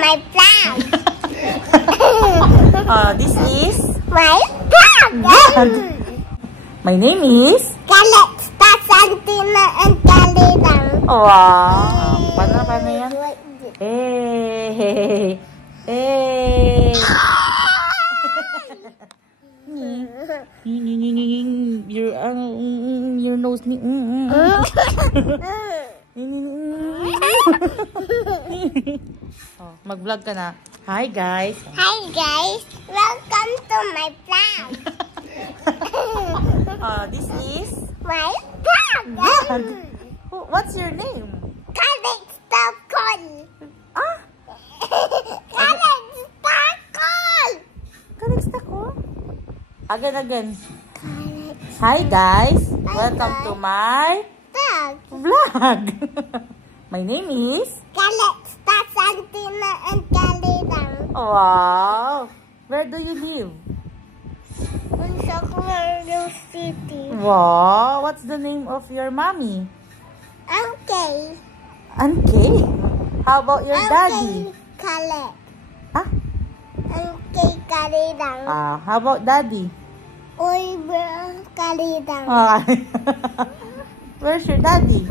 my vlog. This is My vlog. my name is Galit, Santina, and Galidang. wow. Paano yan? Hey. Your nose ni mag-vlog ka na. Hi guys. Hi guys, welcome to my vlog. This is My vlog. what's your name? Galit, stop call. Galit, stop call. Kaliksta ko? Again. Hi guys. Welcome to my vlog. My name is Galit, Santina, and Galidang. wow. Where do you live? In Sacramento City. Wow. What's the name of your mommy? Okay. Auntie. How about your daddy? Galit. Huh? Okay, Galidang. How about daddy? Oy, Galidang. Where's your daddy?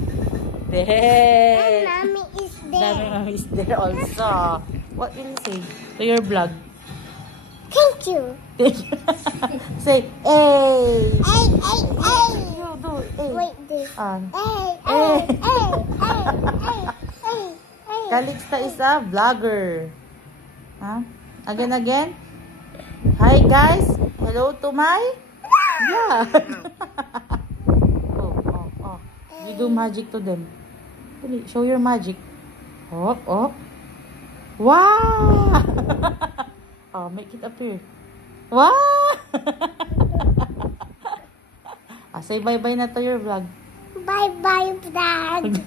And There. mommy is Daddy there. mommy is there also. What will you say to your vlog? Thank you. Say, hey. Hey. You do, hey. Wait this. Ah. Hey. Calixta is a vlogger. Huh? Again. Hi guys. Hello to my vlog. Oh. You do magic to them. Dali, show your magic. Up. Wow. Make it appear. Wow. Say bye-bye na to your vlog. Bye, vlog.